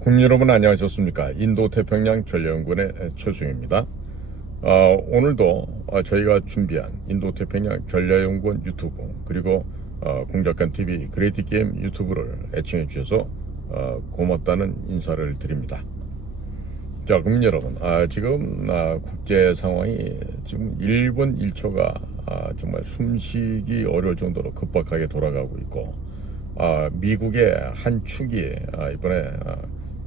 국민 여러분 안녕하셨습니까? 인도태평양 전략연구원의 최수영입니다. 오늘도 저희가 준비한 인도태평양 전략연구원 유튜브 그리고 공작관 TV 그레이트 게임 유튜브를 애청해 주셔서 고맙다는 인사를 드립니다. 자, 국민 여러분, 지금 국제 상황이 지금 1분 1초가 정말 숨쉬기 어려울 정도로 급박하게 돌아가고 있고, 미국의 한 축이 이번에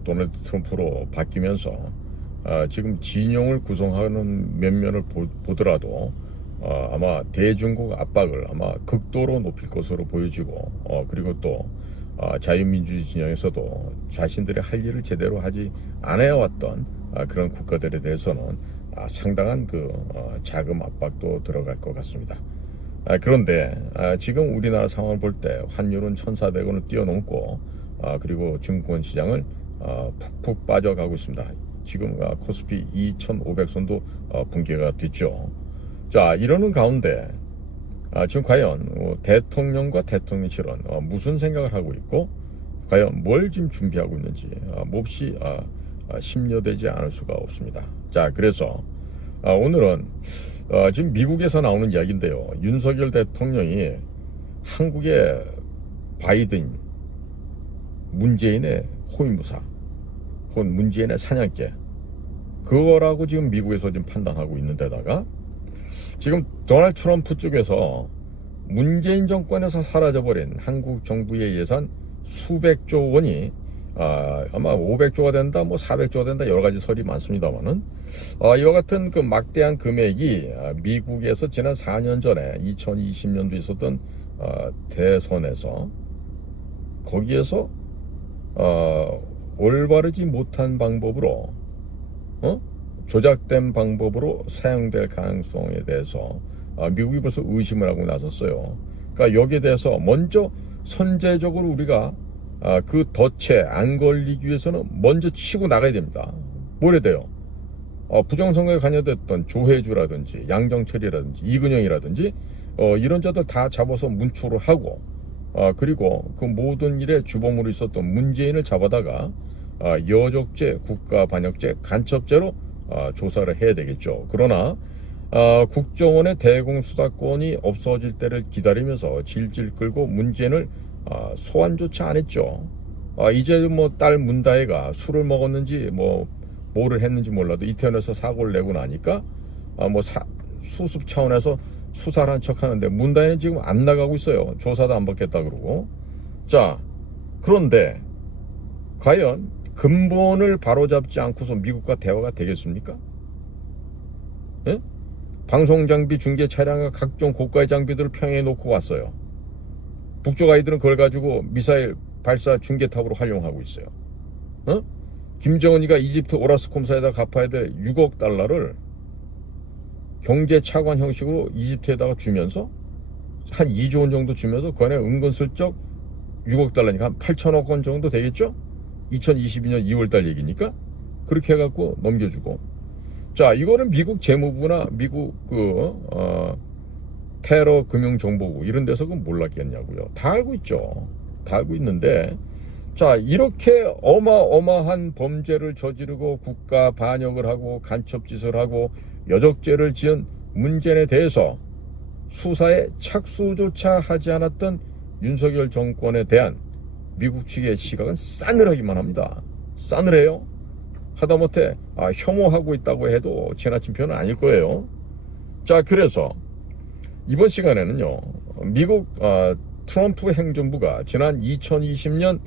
도널드 트럼프로 바뀌면서 지금 진영을 구성하는 면면을 보더라도 아마 대중국 압박을 아마 극도로 높일 것으로 보여지고, 그리고 또 자유민주주의 진영에서도 자신들이 할 일을 제대로 하지 않아왔던 그런 국가들에 대해서는 상당한 자금 압박도 들어갈 것 같습니다. 그런데 지금 우리나라 상황을 볼 때 환율은 1,400원을 뛰어넘고 그리고 증권 시장을 푹푹 빠져가고 있습니다. 지금 코스피 2,500선도 붕괴가 됐죠. 자, 이러는 가운데 지금 과연 대통령과 대통령실은 무슨 생각을 하고 있고 과연 뭘 지금 준비하고 있는지 몹시 심려되지 않을 수가 없습니다. 자, 그래서 오늘은 지금 미국에서 나오는 이야기인데요. 윤석열 대통령이 한국의 바이든, 문재인의 호위무사, 혹은 문재인의 사냥개, 그거라고 지금 미국에서 지금 판단하고 있는 데다가 지금 도널드 트럼프 쪽에서 문재인 정권에서 사라져버린 한국 정부의 예산 수백조 원이 아마 500조가 된다, 400조가 된다, 여러 가지 설이 많습니다만은 이와 같은 막대한 금액이 미국에서 지난 4년 전에 2020년도에 있었던 대선에서 거기에서 올바르지 못한 방법으로 조작된 방법으로 사용될 가능성에 대해서 미국이 벌써 의심을 하고 나섰어요. 그러니까 여기에 대해서 먼저 선제적으로 우리가 그 덫에 안 걸리기 위해서는 먼저 치고 나가야 됩니다. 뭘 해야 돼요? 부정선거에 관여됐던 조혜주라든지 양정철이라든지 이근영이라든지 이런 자들 다 잡아서 문초를 하고 그리고 그 모든 일에 주범으로 있었던 문재인을 잡아다가 여적죄, 국가반역죄, 간첩죄로 조사를 해야 되겠죠. 그러나 국정원의 대공수사권이 없어질 때를 기다리면서 질질 끌고 문재인을 소환조차 안 했죠. 이제 딸 문다혜가 술을 먹었는지 뭐를 했는지 몰라도 이태원에서 사고를 내고 나니까 수습 차원에서 수사를 한 척 하는데 문다혜는 지금 안 나가고 있어요. 조사도 안 받겠다 그러고. 자, 그런데 과연 근본을 바로잡지 않고서 미국과 대화가 되겠습니까? 예? 방송장비, 중계 차량과 각종 고가의 장비들을 평양에 놓고 왔어요. 북쪽 아이들은 그걸 가지고 미사일 발사 중계탑으로 활용하고 있어요. 김정은이가 이집트 오라스콤사에다 갚아야 될 6억 달러를 경제 차관 형식으로 이집트에다가 주면서 한 2조 원 정도 주면서 그 안에 은근슬쩍 6억 달러니까 한 8천억 원 정도 되겠죠? 2022년 2월달 얘기니까 그렇게 해갖고 넘겨주고. 자, 이거는 미국 재무부나 미국 테러 금융정보국 이런 데서 그건 몰랐겠냐고요. 다 알고 있죠. 다 알고 있는데, 자, 이렇게 어마어마한 범죄를 저지르고 국가 반역을 하고 간첩짓을 하고 여적죄를 지은 문재인에 대해서 수사에 착수조차 하지 않았던 윤석열 정권에 대한 미국 측의 시각은 싸늘하기만 합니다. 싸늘해요. 하다못해 혐오하고 있다고 해도 지나친 표현은 아닐 거예요. 자, 그래서 이번 시간에는요, 미국 트럼프 행정부가 지난 2020년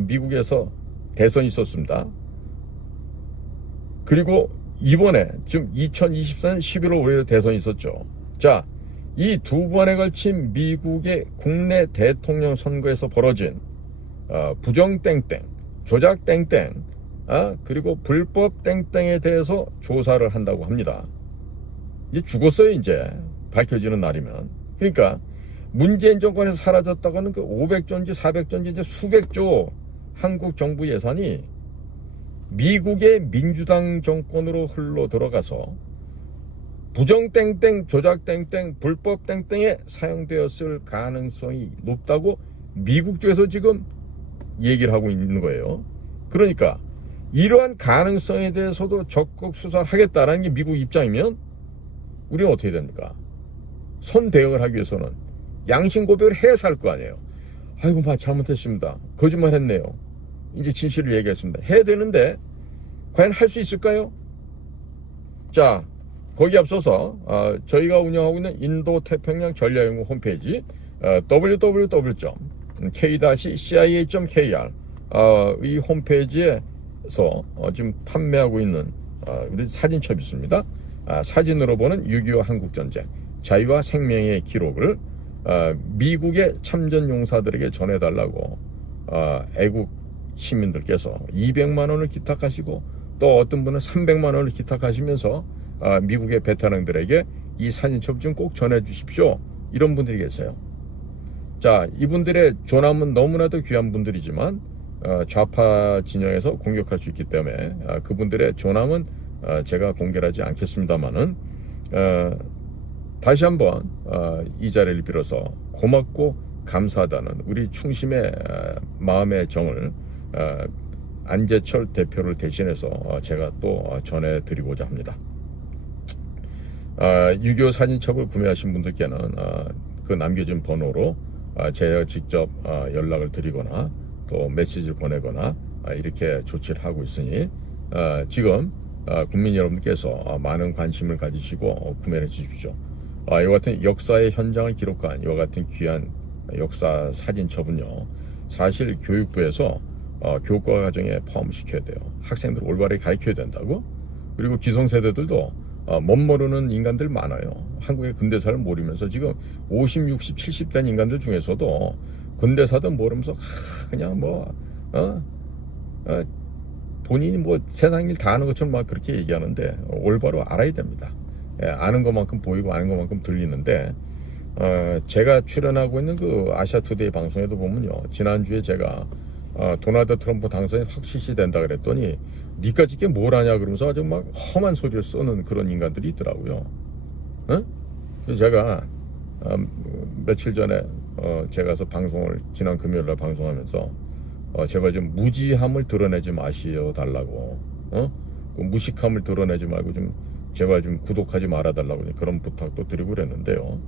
미국에서 대선이 있었습니다. 그리고 이번에 지금 2024년 11월 5일 대선이 있었죠. 자, 이 두 번에 걸친 미국의 국내 대통령 선거에서 벌어진 부정 땡땡, 조작 땡땡, 그리고 불법 땡땡에 대해서 조사를 한다고 합니다. 이제 죽었어요. 이제 밝혀지는 날이면. 그러니까 문재인 정권에서 사라졌다고는 500조인지 400조인지 이제 수백조 한국 정부 예산이 미국의 민주당 정권으로 흘러 들어가서 부정 땡땡, 조작 땡땡, 불법 땡땡에 사용되었을 가능성이 높다고 미국 쪽에서 지금 얘기를 하고 있는 거예요. 그러니까 이러한 가능성에 대해서도 적극 수사를 하겠다라는 게 미국 입장이면 우리는 어떻게 됩니까? 선 대응을 하기 위해서는 양심 고백을 해서 할 거 아니에요. 아이고, 잘못했습니다. 거짓말 했네요. 이제 진실을 얘기했습니다. 해야 되는데 과연 할 수 있을까요? 자, 거기에 앞서서 저희가 운영하고 있는 인도태평양 전략연구 홈페이지 www.k-cia.kr 이 홈페이지에서 지금 판매하고 있는 우리 사진첩이 있습니다. 사진으로 보는 6.25 한국전쟁 자유와 생명의 기록을 미국의 참전 용사들에게 전해달라고 애국 시민들께서 200만 원을 기탁하시고 또 어떤 분은 300만 원을 기탁하시면서 미국의 베테랑들에게 이 사진첩 좀 꼭 전해주십시오. 이런 분들이 계세요. 자, 이분들의 존함은 너무나도 귀한 분들이지만 좌파 진영에서 공격할 수 있기 때문에 그분들의 존함은 제가 공개하지 않겠습니다만은 다시 한번 이 자리를 빌어서 고맙고 감사하다는 우리 충심의 마음의 정을 안재철 대표를 대신해서 제가 또 전해드리고자 합니다. 6.25 사진첩을 구매하신 분들께는 그 남겨진 번호로 제가 직접 연락을 드리거나 또 메시지를 보내거나 이렇게 조치를 하고 있으니 지금 국민 여러분께서 많은 관심을 가지시고 구매해 주십시오. 이와 같은 역사의 현장을 기록한 이와 같은 귀한 역사 사진첩은요, 사실 교육부에서 교과 과정에 포함시켜야 돼요. 학생들 올바르게 가르쳐야 된다고. 그리고 기성세대들도 못 모르는 인간들 많아요. 한국의 근대사를 모르면서 지금 50, 60, 70 된 인간들 중에서도 근대사도 모르면서 그냥 본인이 세상 일 다 아는 것처럼 막 그렇게 얘기하는데 올바로 알아야 됩니다. 아는 것만큼 보이고 아는 것만큼 들리는데 제가 출연하고 있는 그 아시아투데이 방송에도 보면요, 지난주에 제가 도널드 트럼프 당선이 확실시 된다 그랬더니 니까지 게 뭘 하냐 그러면서 아주 막 험한 소리를 써는 그런 인간들이 있더라고요. 그래서 제가 며칠 전에 제가 가서 방송을 지난 금요일날 방송하면서 제발 좀 무지함을 드러내지 마시어 달라고, 그 무식함을 드러내지 말고 좀 제발 좀 구독하지 말아 달라고 그런 부탁도 드리고 그랬는데요.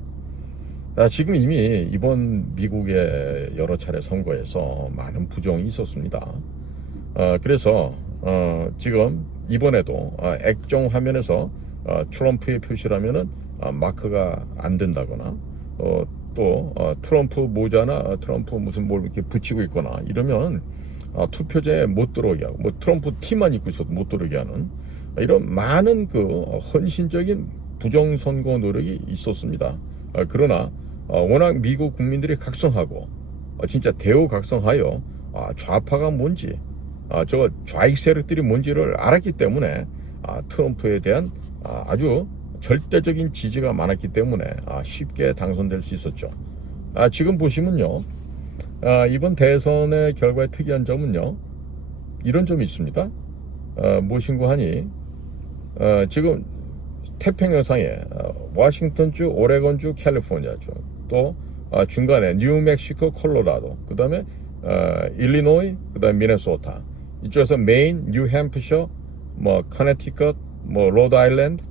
지금 이미 이번 미국의 여러 차례 선거에서 많은 부정이 있었습니다. 그래서 지금 이번에도 액정 화면에서 트럼프의 표시라면은 마크가 안 된다거나 또 트럼프 모자나 트럼프 무슨 뭘 이렇게 붙이고 있거나 이러면 투표제에 못 들어오게 하고 트럼프 티만 입고 있어도 못 들어오게 하는 이런 많은 그 헌신적인 부정선거 노력이 있었습니다. 그러나 워낙 미국 국민들이 각성하고 진짜 대우각성하여 좌파가 뭔지 저 좌익 세력들이 뭔지를 알았기 때문에 트럼프에 대한 아주 절대적인 지지가 많았기 때문에 쉽게 당선될 수 있었죠. 지금 보시면요, 이번 대선의 결과의 특이한 점은요, 이런 점이 있습니다. 무엇인고 하니 지금 태평양상에 워싱턴주, 오레곤주, 캘리포니아주, 또 중간에 뉴멕시코, 콜로라도, 그 다음에 일리노이, 그 다음에 미네소타, 이쪽에서 메인, 뉴햄프셔, 커네티컷, 로드아일랜드,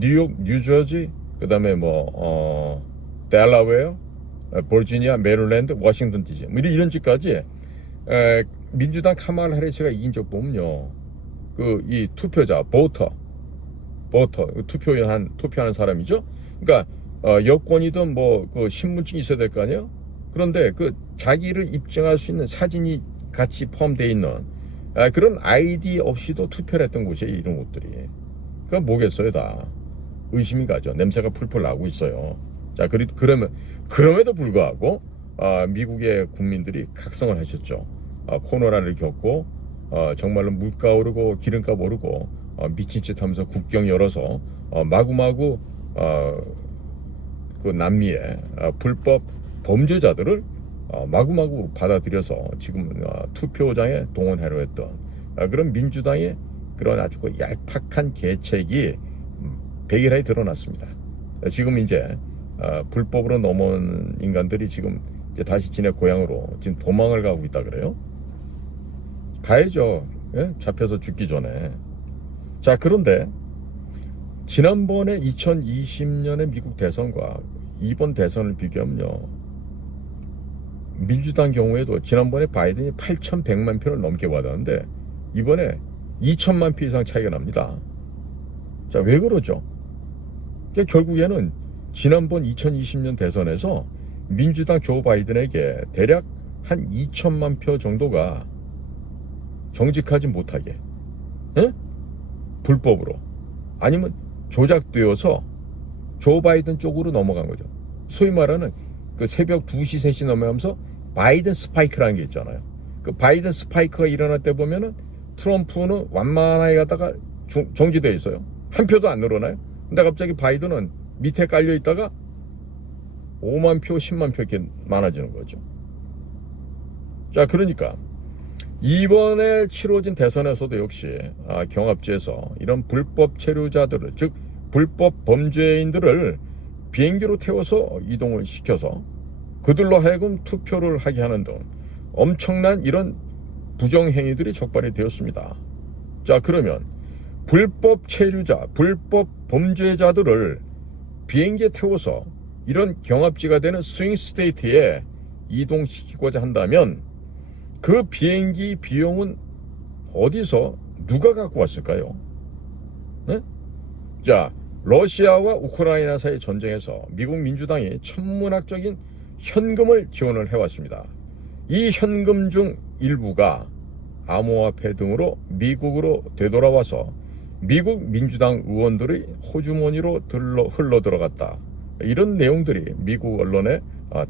뉴욕, 뉴저지, 그 다음에 델라웨어, 버지니아, 메릴랜드, 워싱턴 DC, 이런 집까지 민주당 카말라 해리스가 이긴 적 보면요, 이 투표자, 보터, 투표하는 사람이죠. 그러니까 여권이든 그 신분증이 있어야 될 거 아니에요. 그런데 그 자기를 입증할 수 있는 사진이 같이 포함되어 있는 그런 아이디 없이도 투표를 했던 곳이에요, 이런 곳들이. 그건 뭐겠어요, 다 의심이 가죠. 냄새가 풀풀 나고 있어요. 자, 그럼에도 불구하고 미국의 국민들이 각성을 하셨죠. 코로나를 겪고 정말로 물가 오르고 기름값 오르고 미친 짓 하면서 국경 열어서 마구마구 그 남미의 불법 범죄자들을 마구마구 받아들여서 지금 투표장에 동원하려 했던 그런 민주당의 그런 아주 얄팍한 계책이 백일하에 드러났습니다. 지금 이제 불법으로 넘어온 인간들이 지금 이제 다시 지네 고향으로 지금 도망을 가고 있다 그래요. 가야죠. 예? 잡혀서 죽기 전에. 자, 그런데 지난번에 2020년의 미국 대선과 이번 대선을 비교하면요, 민주당 경우에도 지난번에 바이든이 8,100만 표를 넘게 받았는데 이번에 2천만 표 이상 차이가 납니다. 자, 왜 그러죠? 결국에는 지난번 2020년 대선에서 민주당 조 바이든에게 대략 한 2천만 표 정도가 정직하지 못하게, 에? 불법으로 아니면 조작되어서 조 바이든 쪽으로 넘어간 거죠. 소위 말하는 그 새벽 2시, 3시 넘어가면서 바이든 스파이크라는 게 있잖아요. 그 바이든 스파이크가 일어날 때 보면은 트럼프는 완만하게 가다가 정지되어 있어요. 한 표도 안 늘어나요. 근데 갑자기 바이든은 밑에 깔려 있다가 5만 표, 10만 표 이렇게 많아지는 거죠. 자, 그러니까 이번에 치러진 대선에서도 역시 경합지에서 이런 불법 체류자들을, 즉 불법 범죄인들을 비행기로 태워서 이동을 시켜서 그들로 하여금 투표를 하게 하는 등 엄청난 이런 부정행위들이 적발이 되었습니다. 자, 그러면 불법 체류자, 불법 범죄자들을 비행기에 태워서 이런 경합지가 되는 스윙 스테이트에 이동시키고자 한다면 그 비행기 비용은 어디서 누가 갖고 왔을까요? 네? 자, 러시아와 우크라이나 사이 전쟁에서 미국 민주당이 천문학적인 현금을 지원을 해왔습니다. 이 현금 중 일부가 암호화폐 등으로 미국으로 되돌아와서 미국 민주당 의원들의 호주머니로 흘러들어갔다. 이런 내용들이 미국 언론에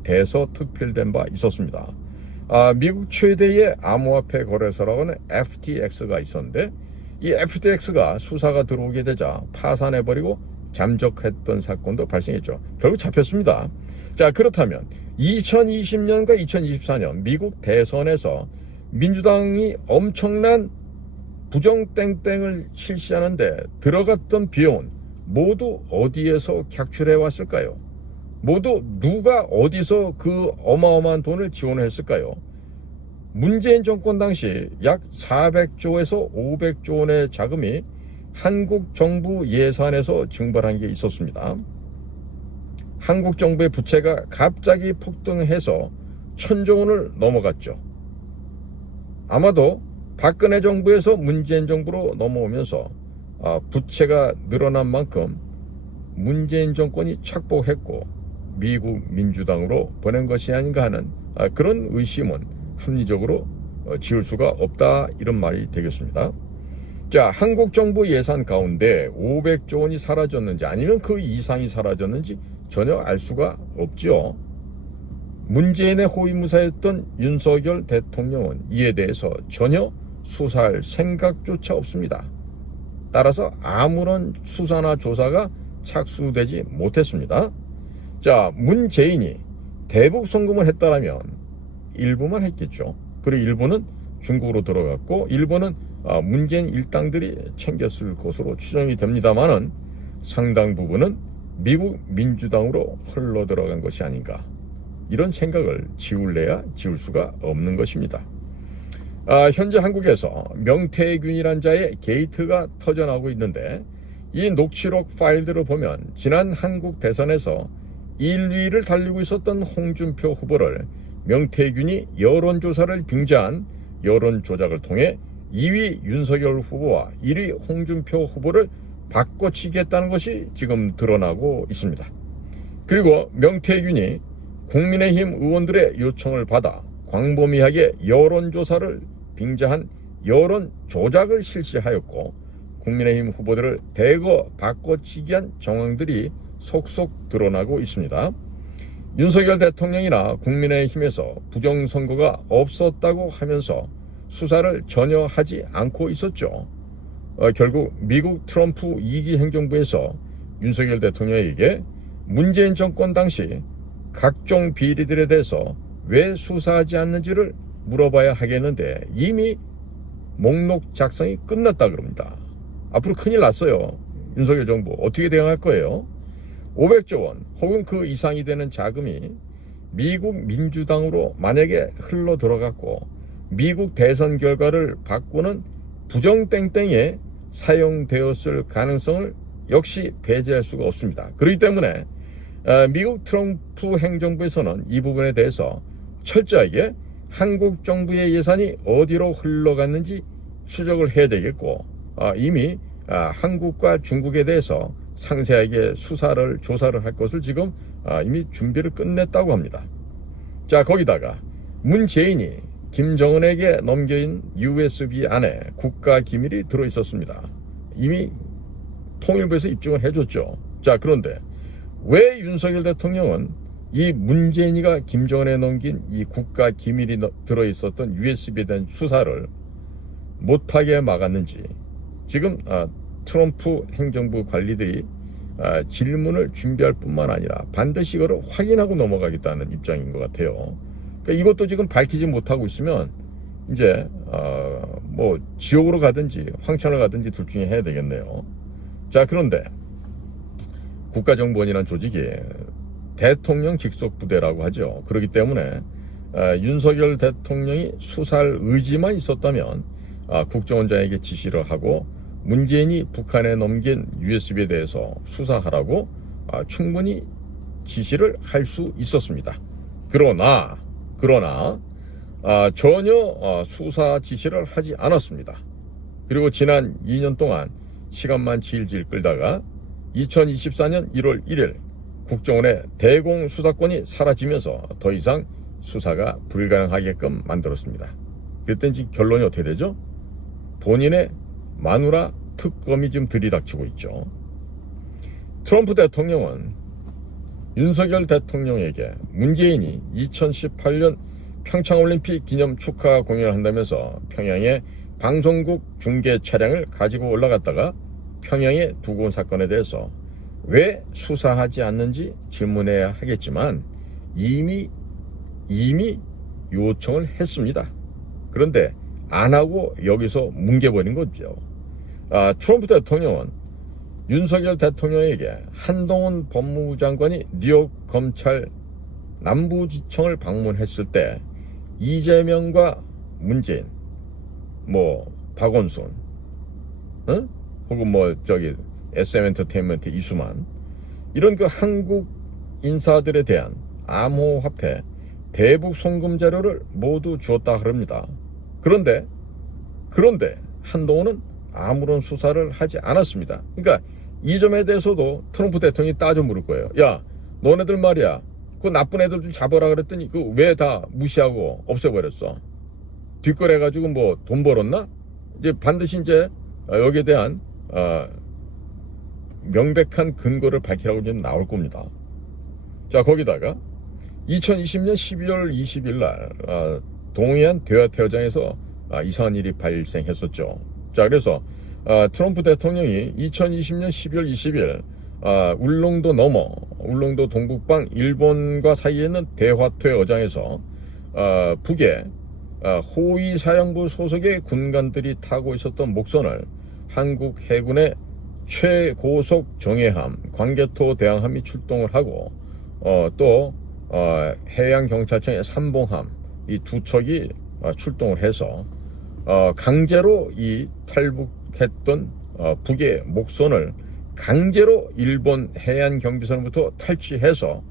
대서특필된 바 있었습니다. 미국 최대의 암호화폐 거래소라고 하는 FTX가 있었는데 이 FTX가 수사가 들어오게 되자 파산해버리고 잠적했던 사건도 발생했죠. 결국 잡혔습니다. 자, 그렇다면 2020년과 2024년 미국 대선에서 민주당이 엄청난 부정땡땡을 실시하는데 들어갔던 비용은 모두 어디에서 객출해 왔을까요? 모두 누가 어디서 그 어마어마한 돈을 지원했을까요? 문재인 정권 당시 약 400조에서 500조 원의 자금이 한국 정부 예산에서 증발한 게 있었습니다. 한국 정부의 부채가 갑자기 폭등해서 1,000조 원을 넘어갔죠. 아마도 박근혜 정부에서 문재인 정부로 넘어오면서 부채가 늘어난 만큼 문재인 정권이 착복했고 미국 민주당으로 보낸 것이 아닌가 하는 그런 의심은 합리적으로 지울 수가 없다, 이런 말이 되겠습니다. 자, 한국 정부 예산 가운데 500조 원이 사라졌는지 아니면 그 이상이 사라졌는지 전혀 알 수가 없죠. 문재인의 호위무사였던 윤석열 대통령은 이에 대해서 전혀 수사할 생각조차 없습니다. 따라서 아무런 수사나 조사가 착수되지 못했습니다. 자, 문재인이 대북 송금을 했다라면 일부만 했겠죠. 그리고 일부는 중국으로 들어갔고 일부는 문재인 일당들이 챙겼을 것으로 추정이 됩니다만은 상당 부분은 미국 민주당으로 흘러들어간 것이 아닌가, 이런 생각을 지울래야 지울 수가 없는 것입니다. 현재 한국에서 명태균이란 자의 게이트가 터져나오고 있는데 이 녹취록 파일들을 보면 지난 한국 대선에서 1위를 달리고 있었던 홍준표 후보를 명태균이 여론조사를 빙자한 여론조작을 통해 2위 윤석열 후보와 1위 홍준표 후보를 바꿔치기했다는 것이 지금 드러나고 있습니다. 그리고 명태균이 국민의힘 의원들의 요청을 받아 광범위하게 여론조사를 빙자한 여론조작을 실시하였고 국민의힘 후보들을 대거 바꿔치기한 정황들이 속속 드러나고 있습니다. 윤석열 대통령이나 국민의힘에서 부정선거가 없었다고 하면서 수사를 전혀 하지 않고 있었죠. 결국 미국 트럼프 2기 행정부에서 윤석열 대통령에게 문재인 정권 당시 각종 비리들에 대해서 왜 수사하지 않는지를 물어봐야 하겠는데 이미 목록 작성이 끝났다 그럽니다. 앞으로 큰일 났어요. 윤석열 정부 어떻게 대응할 거예요? 500조 원 혹은 그 이상이 되는 자금이 미국 민주당으로 만약에 흘러 들어갔고 미국 대선 결과를 바꾸는 부정땡땡에 사용되었을 가능성을 역시 배제할 수가 없습니다. 그렇기 때문에 미국 트럼프 행정부에서는 이 부분에 대해서 철저하게 한국 정부의 예산이 어디로 흘러갔는지 추적을 해야 되겠고, 이미 한국과 중국에 대해서 상세하게 조사를 할 것을 지금 이미 준비를 끝냈다고 합니다. 자, 거기다가 문재인이 김정은에게 넘긴 USB 안에 국가 기밀이 들어있었습니다. 이미 통일부에서 입증을 해줬죠. 자, 그런데 왜 윤석열 대통령은 이 문재인이가 김정은에 넘긴 이 국가 기밀이 들어있었던 USB에 대한 수사를 못하게 막았는지 지금 트럼프 행정부 관리들이 질문을 준비할 뿐만 아니라 반드시 이거를 확인하고 넘어가겠다는 입장인 것 같아요. 그러니까 이것도 지금 밝히지 못하고 있으면 이제 뭐 지옥으로 가든지 황천을 가든지 둘 중에 해야 되겠네요. 자, 그런데 국가정보원이라는 조직이 대통령 직속 부대라고 하죠. 그렇기 때문에 윤석열 대통령이 수사할 의지만 있었다면 국정원장에게 지시를 하고 문재인이 북한에 넘긴 USB에 대해서 수사하라고 충분히 지시를 할 수 있었습니다. 그러나 전혀 수사 지시를 하지 않았습니다. 그리고 지난 2년 동안 시간만 질질 끌다가 2024년 1월 1일 국정원의 대공 수사권이 사라지면서 더 이상 수사가 불가능하게끔 만들었습니다. 그랬더니 지금 결론이 어떻게 되죠? 본인의 마누라 특검이 지금 들이닥치고 있죠. 트럼프 대통령은 윤석열 대통령에게 문재인이 2018년 평창올림픽 기념 축하 공연을 한다면서 평양에 방송국 중계 차량을 가지고 올라갔다가 평양에 두고 온 사건에 대해서 왜 수사하지 않는지 질문해야 하겠지만 이미 요청을 했습니다. 그런데 안 하고 여기서 뭉개버린 거죠. 트럼프 대통령은 윤석열 대통령에게 한동훈 법무부 장관이 뉴욕 검찰 남부지청을 방문했을 때 이재명과 문재인, 박원순, 혹은 SM엔터테인먼트 이수만, 이런 그 한국 인사들에 대한 암호화폐 대북 송금 자료를 모두 주었다 그럽니다. 그런데 한동훈은 아무런 수사를 하지 않았습니다. 그러니까 이 점에 대해서도 트럼프 대통령이 따져 물을 거예요. 야, 너네들 말이야, 그 나쁜 애들 좀 잡아라 그랬더니 그 왜 다 무시하고 없애버렸어? 뒷거래 해가지고 돈 벌었나? 이제 반드시 이제 여기에 대한 명백한 근거를 밝히라고 이제 나올 겁니다. 자, 거기다가 2020년 12월 20일 날 동해안 대화태어장에서 이상한 일이 발생했었죠. 자, 그래서 트럼프 대통령이 2020년 12월 20일 울릉도 동북방 일본과 사이에 있는 대화태어장에서 북에 호위 사령부 소속의 군艦들이 타고 있었던 목선을 한국 해군의 최고속 정예함 광개토 대항함이 출동을 하고 또 해양경찰청의 삼봉함 이 두 척이 출동을 해서 강제로 이 탈북했던 북의 목선을 강제로 일본 해안경비선으로부터 탈취해서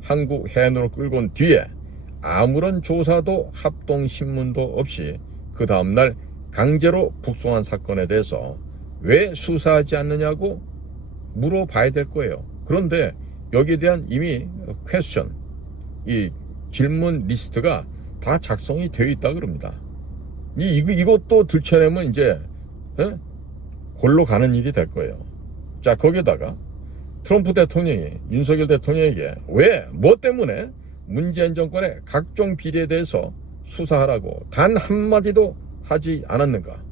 한국 해안으로 끌고 온 뒤에 아무런 조사도 합동신문도 없이 그 다음날 강제로 북송한 사건에 대해서 왜 수사하지 않느냐고 물어봐야 될 거예요. 그런데 여기에 대한 이미 퀘스천, 이 질문 리스트가 다 작성이 되어 있다 그럽니다. 이것도 들춰내면 이제 골로 가는 일이 될 거예요. 자, 거기에다가 트럼프 대통령이 윤석열 대통령에게 뭐 때문에 문재인 정권의 각종 비리에 대해서 수사하라고 단 한마디도 하지 않았는가?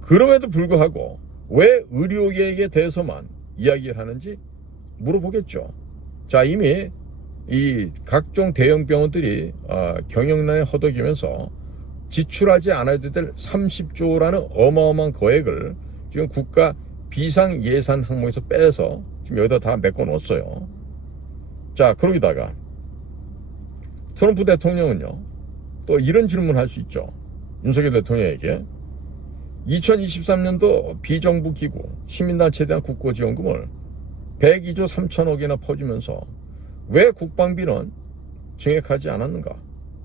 그럼에도 불구하고 왜 의료계에 대해서만 이야기를 하는지 물어보겠죠. 자, 이미 이 각종 대형 병원들이 경영난에 허덕이면서 지출하지 않아야 될 30조라는 어마어마한 거액을 지금 국가 비상 예산 항목에서 빼서 지금 여기다 다 메꿔 놓았어요. 자, 그러기다가 트럼프 대통령은요 또 이런 질문을 할 수 있죠. 윤석열 대통령에게 2023년도 비정부 기구 시민단체에 대한 국고지원금을 102조 3천억이나 퍼주면서 왜 국방비는 증액하지 않았는가?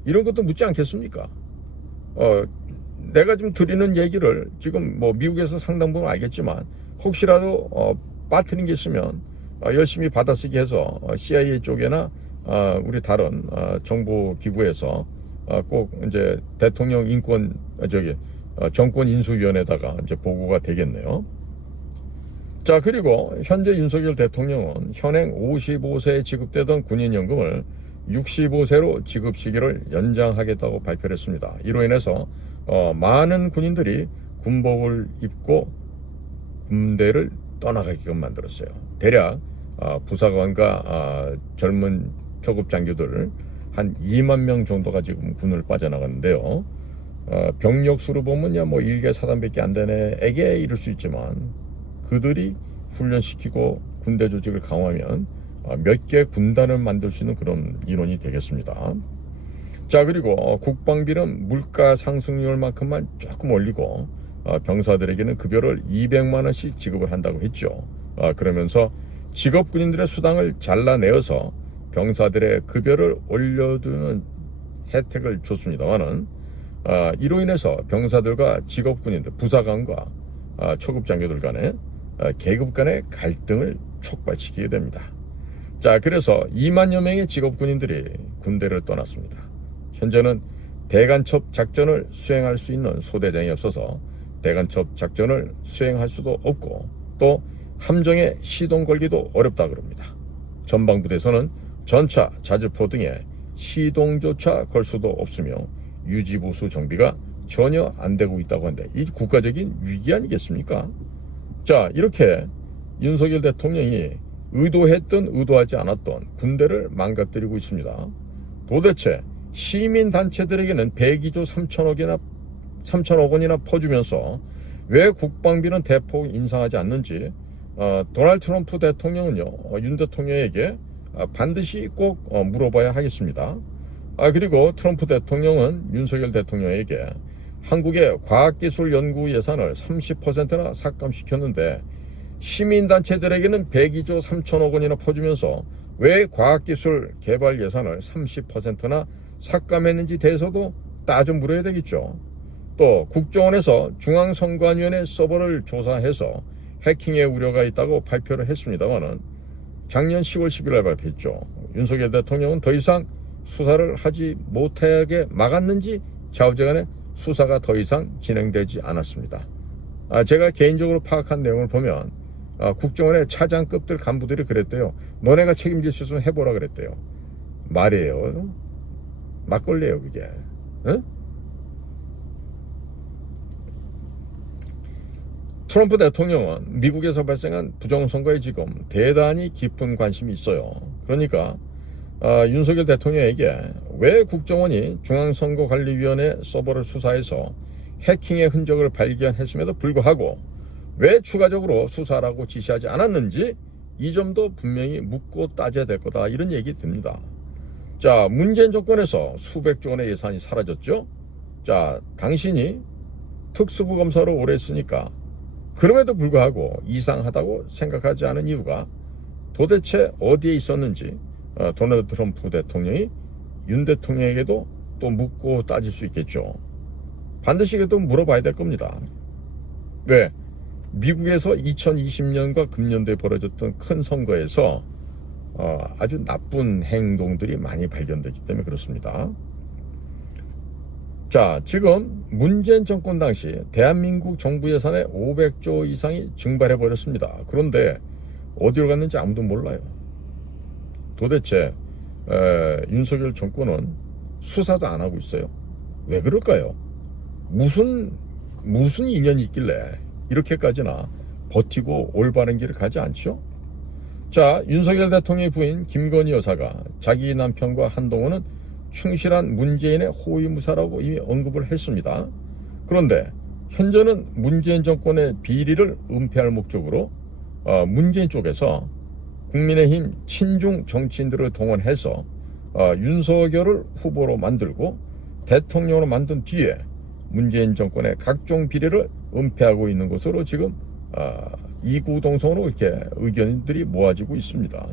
이런 것도 묻지 않겠습니까? 내가 지금 드리는 얘기를 지금 뭐 미국에서 상당 부분 알겠지만 혹시라도 빠뜨린 게 있으면 열심히 받아쓰기 해서 CIA 쪽에나 우리 다른 정보기구에서 꼭 이제 대통령 인권 정권 인수위원회에다가 이제 보고가 되겠네요. 자, 그리고 현재 윤석열 대통령은 현행 55세에 지급되던 군인연금을 65세로 지급 시기를 연장하겠다고 발표를 했습니다. 이로 인해서 많은 군인들이 군복을 입고 군대를 떠나가게끔 만들었어요. 대략 부사관과 젊은 초급 장교들 한 2만 명 정도가 지금 군을 빠져나갔는데요. 병력 수로 보면 뭐 1개 사단밖에 안 되네에게 이를 수 있지만 그들이 훈련시키고 군대 조직을 강화하면 몇 개 군단을 만들 수 있는 그런 인원이 되겠습니다. 자, 그리고 국방비는 물가 상승률만큼만 조금 올리고 병사들에게는 급여를 200만 원씩 지급을 한다고 했죠. 그러면서 직업군인들의 수당을 잘라내어서 병사들의 급여를 올려두는 혜택을 줬습니다만은 이로 인해서 병사들과 직업군인들, 부사관과 초급 장교들 간에 계급 간의 갈등을 촉발시키게 됩니다. 자, 그래서 2만여 명의 직업군인들이 군대를 떠났습니다. 현재는 대간첩 작전을 수행할 수 있는 소대장이 없어서 대간첩 작전을 수행할 수도 없고 또 함정에 시동 걸기도 어렵다 그럽니다. 전방부대에서는 전차, 자주포 등에 시동조차 걸 수도 없으며 유지보수 정비가 전혀 안 되고 있다고 하는데 이 국가적인 위기 아니겠습니까? 자, 이렇게 윤석열 대통령이 의도했든 의도하지 않았던 군대를 망가뜨리고 있습니다. 도대체 시민단체들에게는 102조 3천억 원이나 퍼주면서 왜 국방비는 대폭 인상하지 않는지 도널드 트럼프 대통령은요, 윤 대통령에게 반드시 꼭 물어봐야 하겠습니다. 그리고 트럼프 대통령은 윤석열 대통령에게 한국의 과학기술 연구 예산을 30%나 삭감시켰는데 시민단체들에게는 102조 3천억 원이나 퍼주면서 왜 과학기술 개발 예산을 30%나 삭감했는지 대해서도 따져 물어야 되겠죠. 또 국정원에서 중앙선관위원회 서버를 조사해서 해킹의 우려가 있다고 발표를 했습니다만은 작년 10월 11일 발표했죠. 윤석열 대통령은 더 이상 수사를 하지 못하게 막았는지 좌우지간에 수사가 더 이상 진행되지 않았습니다. 제가 개인적으로 파악한 내용을 보면 국정원의 차장급들 간부들이 그랬대요. 너네가 책임질 수 있으면 해보라 그랬대요. 말이에요. 막걸리예요 그게. 응? 트럼프 대통령은 미국에서 발생한 부정선거에 지금 대단히 깊은 관심이 있어요. 그러니까 윤석열 대통령에게 왜 국정원이 중앙선거관리위원회 서버를 수사해서 해킹의 흔적을 발견했음에도 불구하고 왜 추가적으로 수사라고 지시하지 않았는지 이 점도 분명히 묻고 따져야 될 거다 이런 얘기 듭니다. 자, 문재인 정권에서 수백조 원의 예산이 사라졌죠. 자, 당신이 특수부 검사로 오래 했으니까 그럼에도 불구하고 이상하다고 생각하지 않은 이유가 도대체 어디에 있었는지 도널드 트럼프 대통령이 윤 대통령에게도 또 묻고 따질 수 있겠죠. 반드시 그래도 물어봐야 될 겁니다. 왜? 미국에서 2020년과 금년도에 벌어졌던 큰 선거에서 아주 나쁜 행동들이 많이 발견됐기 때문에 그렇습니다. 자, 지금 문재인 정권 당시 대한민국 정부 예산의 500조 이상이 증발해버렸습니다. 그런데 어디로 갔는지 아무도 몰라요. 도대체 윤석열 정권은 수사도 안 하고 있어요. 왜 그럴까요? 무슨 인연이 있길래 이렇게까지나 버티고 올바른 길을 가지 않죠? 자, 윤석열 대통령의 부인 김건희 여사가 자기 남편과 한동훈은 충실한 문재인의 호위무사라고 이미 언급을 했습니다. 그런데 현재는 문재인 정권의 비리를 은폐할 목적으로 문재인 쪽에서 국민의힘 친중 정치인들을 동원해서 윤석열을 후보로 만들고 대통령으로 만든 뒤에 문재인 정권의 각종 비리를 은폐하고 있는 것으로 지금 이구동성으로 이렇게 의견들이 모아지고 있습니다.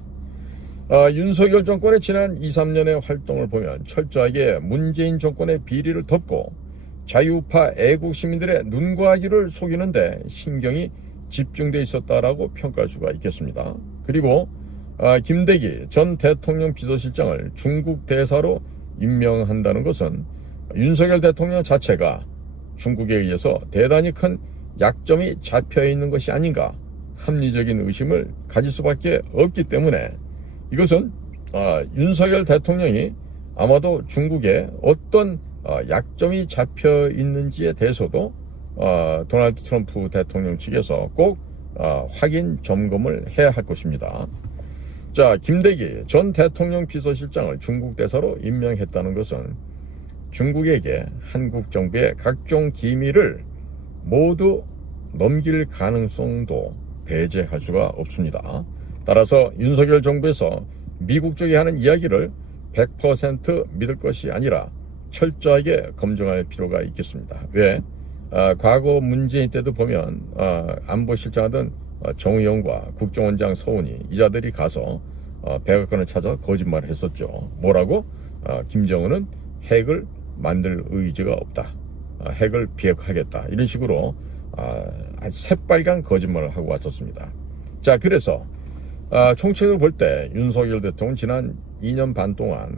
윤석열 정권의 지난 2, 3년의 활동을 보면 철저하게 문재인 정권의 비리를 덮고 자유파 애국 시민들의 눈과 귀를 속이는데 신경이 집중돼 있었다라고 평가할 수가 있겠습니다. 그리고 김대기 전 대통령 비서실장을 중국 대사로 임명한다는 것은 윤석열 대통령 자체가 중국에 의해서 대단히 큰 약점이 잡혀 있는 것이 아닌가 합리적인 의심을 가질 수밖에 없기 때문에 이것은 윤석열 대통령이 아마도 중국에 어떤 약점이 잡혀 있는지에 대해서도 도널드 트럼프 대통령 측에서 꼭 확인 점검을 해야 할 것입니다. 자, 김대기 전 대통령 비서실장을 중국 대사로 임명했다는 것은 중국에게 한국 정부의 각종 기밀을 모두 넘길 가능성도 배제할 수가 없습니다. 따라서 윤석열 정부에서 미국 쪽이 하는 이야기를 100% 믿을 것이 아니라 철저하게 검증할 필요가 있겠습니다. 왜? 과거 문재인 때도 보면 안보실장하던 정의용과 국정원장 서훈이 이자들이 가서 백악관을 찾아 거짓말을 했었죠. 뭐라고? 김정은은 핵을 만들 의지가 없다. 핵을 비핵화하겠다. 이런 식으로 새빨간 거짓말을 하고 왔었습니다. 자, 그래서 총체적으로 볼 때 윤석열 대통령은 지난 2년 반 동안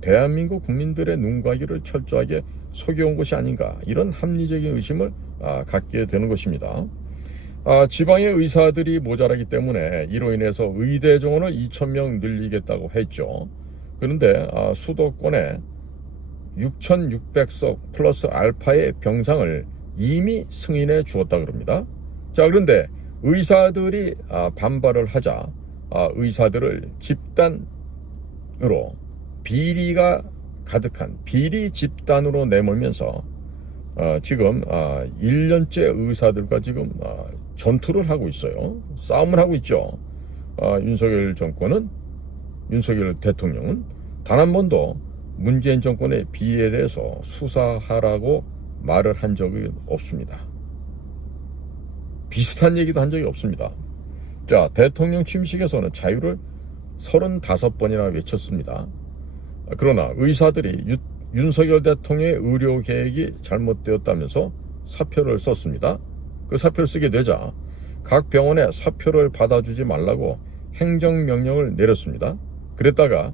대한민국 국민들의 눈과 귀를 철저하게 속여온 것이 아닌가 이런 합리적인 의심을 갖게 되는 것입니다. 지방의 의사들이 모자라기 때문에 이로 인해서 의대 정원을 2,000명 늘리겠다고 했죠. 그런데 수도권에 6,600석 플러스 알파의 병상을 이미 승인해 주었다 그럽니다. 자, 그런데 의사들이 반발을 하자 의사들을 집단으로 비리가 가득한 비리 집단으로 내몰면서 지금 1년째 의사들과 지금 전투를 하고 있어요. 싸움을 하고 있죠. 윤석열 대통령은 단 한 번도 문재인 정권의 비리에 대해서 수사하라고 말을 한 적이 없습니다. 비슷한 얘기도 한 적이 없습니다. 자, 대통령 취임식에서는 자유를 35번이나 외쳤습니다. 그러나 의사들이 윤석열 대통령의 의료 계획이 잘못되었다면서 사표를 썼습니다. 그 사표를 쓰게 되자 각 병원에 사표를 받아주지 말라고 행정명령을 내렸습니다. 그랬다가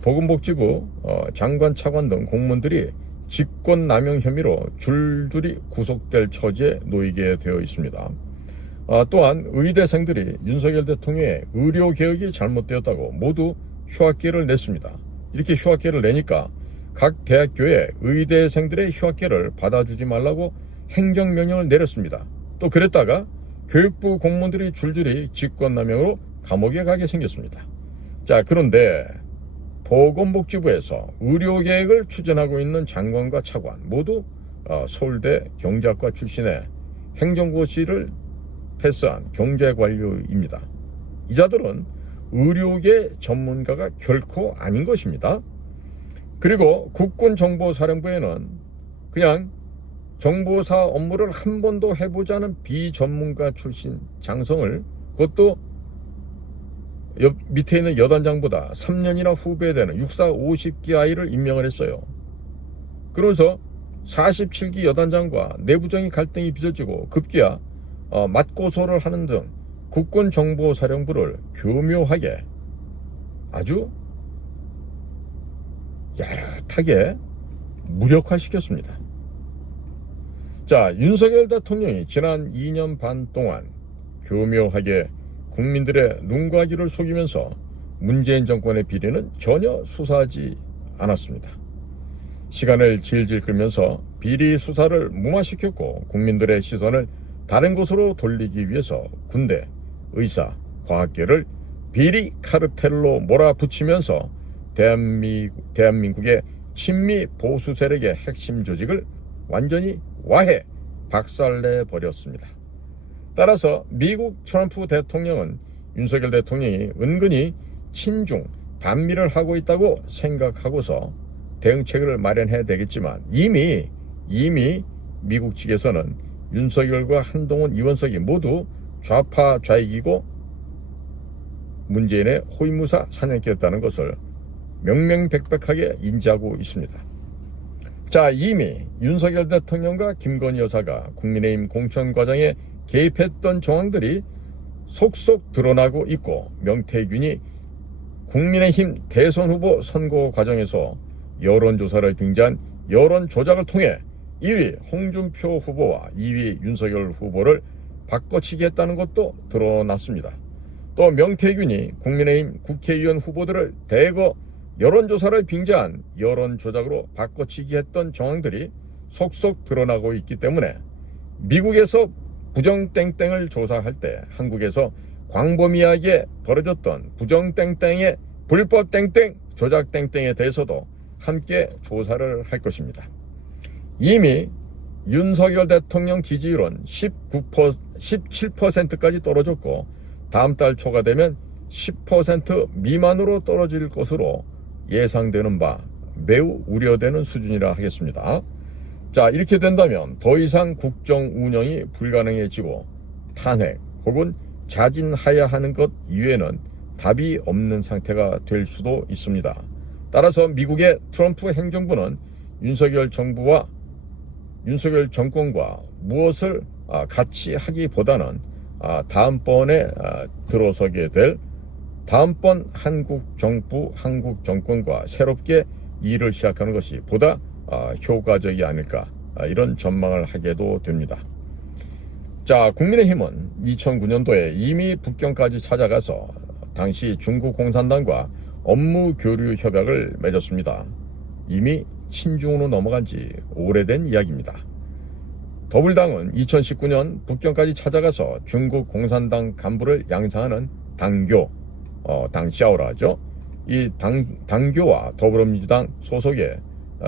보건복지부 장관, 차관 등 공무원들이 직권남용 혐의로 줄줄이 구속될 처지에 놓이게 되어 있습니다. 또한 의대생들이 윤석열 대통령의 의료개혁이 잘못되었다고 모두 휴학계를 냈습니다. 이렇게 휴학계를 내니까 각 대학교에 의대생들의 휴학계를 받아주지 말라고 행정명령을 내렸습니다. 또 그랬다가 교육부 공무원들이 줄줄이 직권남용으로 감옥에 가게 생겼습니다. 자, 그런데 보건복지부에서 의료계획을 추진하고 있는 장관과 차관 모두 서울대 경제학과 출신의 행정고시를 패스한 경제관료입니다. 이자들은 의료계 전문가가 결코 아닌 것입니다. 그리고 국군정보사령부에는 그냥 정보사 업무를 한 번도 해보지 않은 비전문가 출신 장성을 그것도 밑에 있는 여단장보다 3년이나 후배되는 육사 50기 아이를 임명을 했어요. 그러면서 47기 여단장과 내부적인 갈등이 빚어지고 급기야 맞고소를 하는 등 국군정보사령부를 교묘하게 아주 야릇하게 무력화시켰습니다. 자, 윤석열 대통령이 지난 2년 반 동안 교묘하게 국민들의 눈과 귀를 속이면서 문재인 정권의 비리는 전혀 수사하지 않았습니다. 시간을 질질 끌면서 비리 수사를 무마시켰고 국민들의 시선을 다른 곳으로 돌리기 위해서 군대, 의사, 과학계를 비리 카르텔로 몰아붙이면서 대한민국의 친미 보수 세력의 핵심 조직을 완전히 박살내 버렸습니다. 따라서 미국 트럼프 대통령은 윤석열 대통령이 은근히 친중, 반미를 하고 있다고 생각하고서 대응책을 마련해야 되겠지만 이미 미국 측에서는 윤석열과 한동훈, 이원석이 모두 좌파 좌익이고 문재인의 호위무사 사냥개였다는 것을 명명백백하게 인지하고 있습니다. 자, 이미 윤석열 대통령과 김건희 여사가 국민의힘 공천 과정에 개입했던 정황들이 속속 드러나고 있고, 명태균이 국민의힘 대선 후보 선거 과정에서 여론조사를 빙자한 여론 조작을 통해 1위 홍준표 후보와 2위 윤석열 후보를 바꿔치기 했다는 것도 드러났습니다. 또 명태균이 국민의힘 국회의원 후보들을 대거 여론조사를 빙자한 여론조작으로 바꿔치기 했던 정황들이 속속 드러나고 있기 때문에 미국에서 부정땡땡을 조사할 때 한국에서 광범위하게 벌어졌던 부정땡땡의 불법땡땡, 조작땡땡에 대해서도 함께 조사를 할 것입니다. 이미 윤석열 대통령 지지율은 17%까지 떨어졌고, 다음 달 초가 되면 10% 미만으로 떨어질 것으로 예상되는 바 매우 우려되는 수준이라 하겠습니다. 자, 이렇게 된다면 더 이상 국정 운영이 불가능해지고 탄핵 혹은 자진해야 하는 것 이외에는 답이 없는 상태가 될 수도 있습니다. 따라서 미국의 트럼프 행정부는 윤석열 정권과 무엇을 같이 하기보다는 다음번에 들어서게 될 다음번 한국 정권과 새롭게 일을 시작하는 것이 보다 효과적이 아닐까, 이런 전망을 하게도 됩니다. 자, 국민의힘은 2009년도에 이미 북경까지 찾아가서 당시 중국 공산당과 업무 교류 협약을 맺었습니다. 이미 친중으로 넘어간 지 오래된 이야기입니다. 더불당은 2019년 북경까지 찾아가서 중국 공산당 간부를 양상하는 당교, 당샤오라 하죠. 이 당교와 더불어민주당 소속의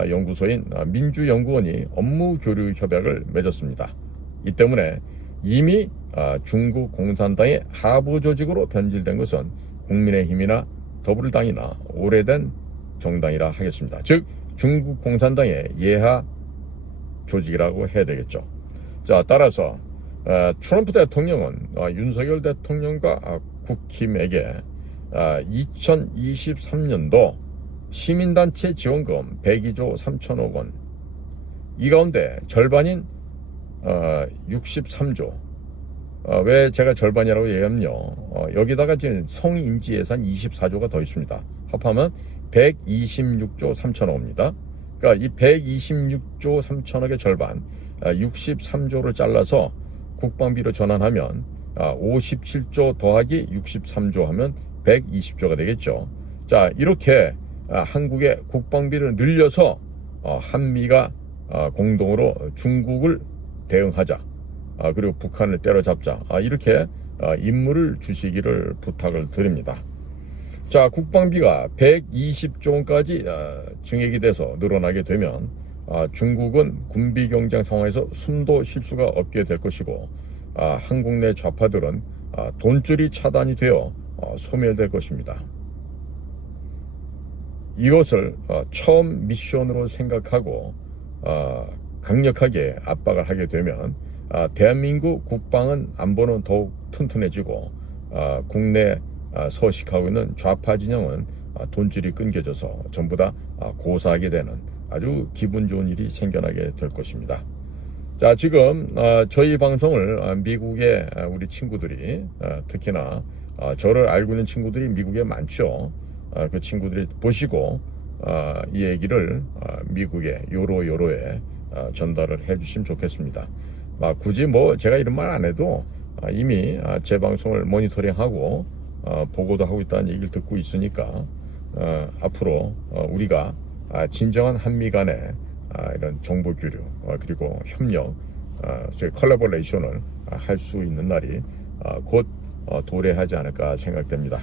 연구소인 민주연구원이 업무 교류 협약을 맺었습니다. 이 때문에 이미 중국 공산당의 하부 조직으로 변질된 것은 국민의힘이나 더불어당이나 오래된 정당이라 하겠습니다. 즉 중국 공산당의 예하 조직이라고 해야 되겠죠. 자, 따라서 트럼프 대통령은 윤석열 대통령과 국힘에게 2023년도 시민단체 지원금 102조 3천억 원, 이 가운데 절반인 63조, 왜 제가 절반이라고 얘기하면요, 여기다가 지금 성인지 예산 24조가 더 있습니다. 합하면 126조 3천억 원입니다. 그러니까 이 126조 3천억의 절반 63조를 잘라서 국방비로 전환하면 57조 더하기 63조 하면 120조가 되겠죠. 자, 이렇게 한국의 국방비를 늘려서 한미가 공동으로 중국을 대응하자, 그리고 북한을 때려잡자, 이렇게 임무를 주시기를 부탁을 드립니다. 자, 국방비가 120조 원까지 증액이 돼서 늘어나게 되면 중국은 군비 경쟁 상황에서 숨도 쉴 수가 없게 될 것이고, 한국 내 좌파들은 돈줄이 차단이 되어 소멸될 것입니다. 이것을 처음 미션으로 생각하고 강력하게 압박을 하게 되면 대한민국 국방은 안보는 더욱 튼튼해지고, 국내 서식하고 있는 좌파 진영은 돈줄이 끊겨져서 전부 다 고사하게 되는 아주 기분 좋은 일이 생겨나게 될 것입니다. 자, 지금 저희 방송을 미국의 우리 친구들이, 특히나 저를 알고 있는 친구들이 미국에 많죠. 그 친구들이 보시고 이 얘기를 미국의 요로에 전달을 해주시면 좋겠습니다. 굳이 제가 이런 말 안 해도 이미 제 방송을 모니터링하고 보고도 하고 있다는 얘기를 듣고 있으니까 앞으로 우리가 진정한 한미 간의 이런 정보 교류, 그리고 협력, 컬래버레이션을 할 수 있는 날이 곧 도래하지 않을까 생각됩니다.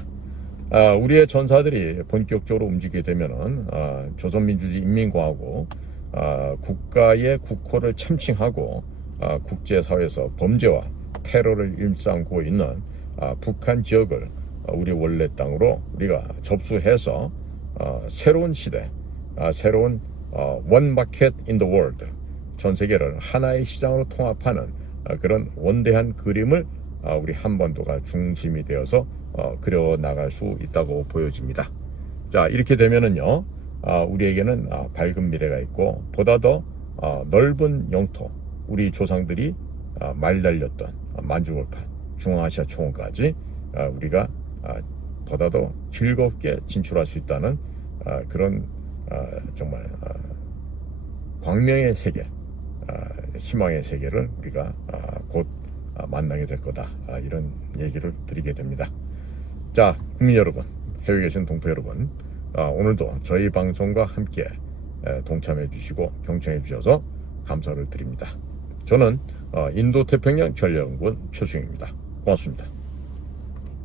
우리의 전사들이 본격적으로 움직이게 되면은 조선민주주의 인민공화국 국가의 국호를 참칭하고 국제사회에서 범죄와 테러를 일삼고 있는 북한 지역을 우리 원래 땅으로 우리가 접수해서 새로운 시대, 새로운 one market in the world, 전 세계를 하나의 시장으로 통합하는 그런 원대한 그림을 우리 한반도가 중심이 되어서 그려 나갈 수 있다고 보여집니다. 자, 이렇게 되면은요, 우리에게는 밝은 미래가 있고 보다 더 넓은 영토, 우리 조상들이 말 달렸던 만주골판, 중앙아시아 초원까지 우리가 보다 더 즐겁게 진출할 수 있다는 그런 정말 광명의 세계, 희망의 세계를 우리가 곧 만나게 될 거다, 이런 얘기를 드리게 됩니다. 자, 국민 여러분, 해외에 계신 동포 여러분, 오늘도 저희 방송과 함께 동참해 주시고 경청해 주셔서 감사를 드립니다. 저는 인도태평양 전략연구원 최수영입니다. 고맙습니다.